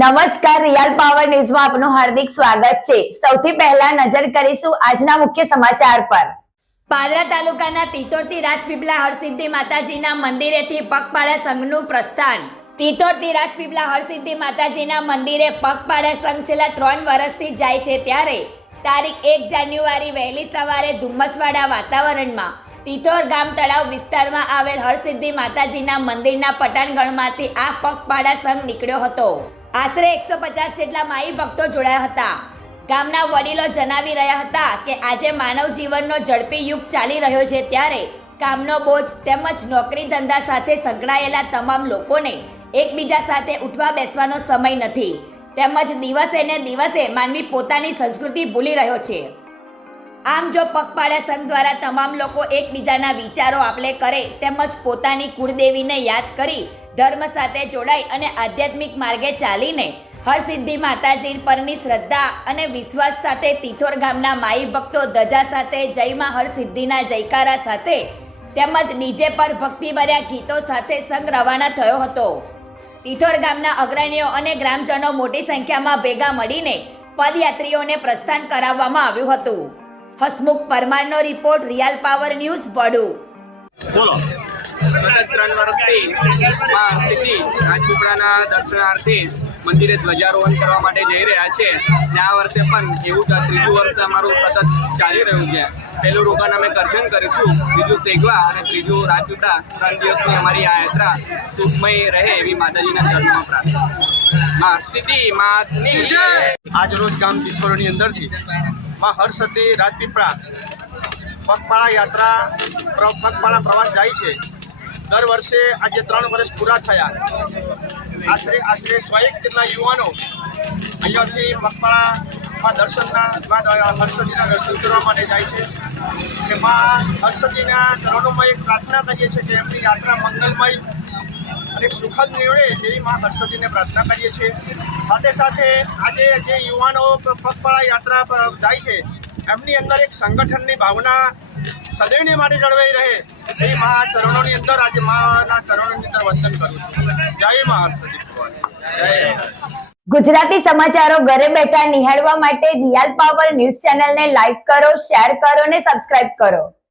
નમસ્કાર, real power ન્યૂઝમાં આપનું હાર્દિક સ્વાગત છે। સૌથી પહેલા નજર કરીશું આજના મુખ્ય સમાચાર પર। પાદરા તાલુકાના તિથોરથી રાજપીપળા હરસિદ્ધિ માતાજીના મંદિરેથી પગપાળા સંઘનું પ્રસ્થાન। તિથોરથી રાજપીપળા હરસિદ્ધિ માતાજીના મંદિરે પગપાળા સંઘ છેલ્લા 3 વર્ષથી જાય છે, ત્યારે તારીખ 1 જાન્યુઆરી વહેલી સવારે ધુમ્મસવાળા વાતાવરણમાં તિથોર ગામ તળાવ વિસ્તારમાં આવેલ હરસિદ્ધિ માતાજીના મંદિરના પટાણગણમાંથી આ પગપાળા સંઘ નીકળ્યો હતો। આશરે 150 જેટલા માઈ ભક્તો જોડાયા હતા। ગામના વડીલો જણાવી રહ્યા હતા કે આજે માનવ જીવનનો ઝડપી યુગ ચાલી રહ્યો છે, ત્યારે કામનો બોજ તેમજ નોકરી ધંધા સાથે સંકળાયેલા તમામ લોકોને એકબીજા સાથે ઉઠવા બેસવાનો સમય નથી, તેમજ દિવસે ને દિવસે માનવી પોતાની સંસ્કૃતિ ભૂલી રહ્યો છે। આમ જો પગપાળા સંઘ દ્વારા તમામ લોકો એકબીજાના વિચારો આપલે કરે તેમજ પોતાની કુળદેવીને યાદ કરી ધર્મ સાથે જોડાઈ અને આધ્યાત્મિક માર્ગે ચાલીને હરસિદ્ધિ માતાજી પરની શ્રદ્ધા અને વિશ્વાસ સાથે તિથોર ગામના માઈ ભક્તો ધજા સાથે જય માં હરસિદ્ધિના જયકારા સાથે તેમજ ડીજે પર ભક્તિભર્યા ગીતો સાથે સંઘ રવાના થયો હતો। તિથોર ગામના અગ્રણીઓ અને ગ્રામજનો મોટી સંખ્યામાં ભેગા મળીને પદયાત્રીઓને પ્રસ્થાન કરાવવામાં આવ્યું હતું। હસમુખ પરમારનો report, real power news, Vadu. બોલો 3 વર્ષથી માં હરસિદ્ધિ રાજપીપળાના દર્શનાર્થે મંદિરે ધ્વજારોહણ કરવા માટે જઈ રહ્યા છે, અને આ વર્ષે પણ એવું 3જું વર્ષ અમારું સતત ચાલી રહ્યું છે। પહેલું રોકાણ અમે કરજણ કરીશું, બીજું સેગવા અને ત્રીજું રાજપીપળા। 3 દિવસની અમારી આ યાત્રા સુખમય રહે એવી માતાજીના ચરણોમાં પ્રાર્થના। માં હરસિદ્ધિ માતની જય। આજ રોજ ગામ તિથોરની અંદરથી માં હરસિદ્ધિ રાજપીપળા પગપાળા યાત્રા પગપાળા પ્રવાસ જાય છે। દર વર્ષે આજે 3 વર્ષ પૂરા થયા, આશરે 101 જેટલા યુવાનો અહીંયાથી પગપાળામાં હરસિદ્ધિના દર્શન કરવા માટે જાય છે। એમાં હરસિદ્ધિના ચરણોમાં એક પ્રાર્થના કરીએ છીએ કે એમની યાત્રા મંગલમય અને સુખદ નીવડે એવી માં હરસિદ્ધિને પ્રાર્થના કરીએ છીએ। સાથે સાથે આજે જે યુવાનો પગપાળા યાત્રા પર જાય છે એમની અંદર એક સંગઠનની ભાવના સદૈવને માટે જળવાઈ રહે એ મા ચરણોની અંદર આજે માના ચરણોની અંદર વંદન કરું છું। જય મા હરસિદ્ધિ। ગુજરાતી સમાચારો ઘરે બેઠા નિહાળવા માટે રિયલ પાવર ન્યૂઝ ચેનલને લાઈક કરો, શેર કરો અને સબસ્ક્રાઇબ કરો।